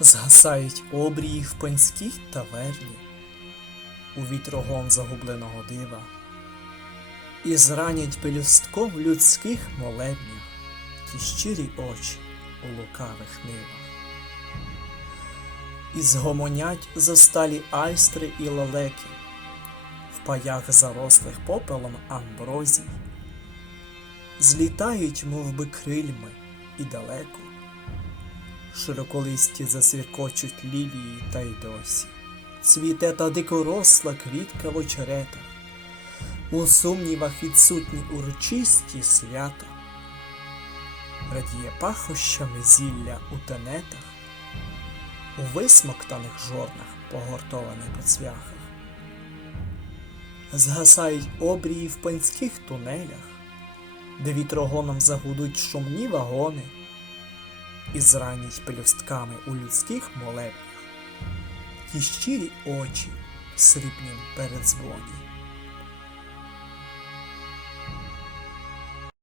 Згасають обрії в панській таверні, у вітрогон загубленого дива, і зранять пелюстком людських молебнях ті щирі очі у лукавих нивах. І згомонять засталі айстри і лелеки в паях зарослих попелом амброзій, злітають, мов би крильми, і далеко широколисті засвіркочуть лілії та й досі. Цвіте та дикоросла квітка в очеретах, у сумнівах відсутні урочисті свята, радіє пахощами зілля у тенетах, у висмоктаних жорнах погортованих по цвяхах. Згасають обрії в панських тунелях, де вітрогоном загудуть шумні вагони і зранять пелюстками у людських молебнях ті щирі очі срібнім передзвоні.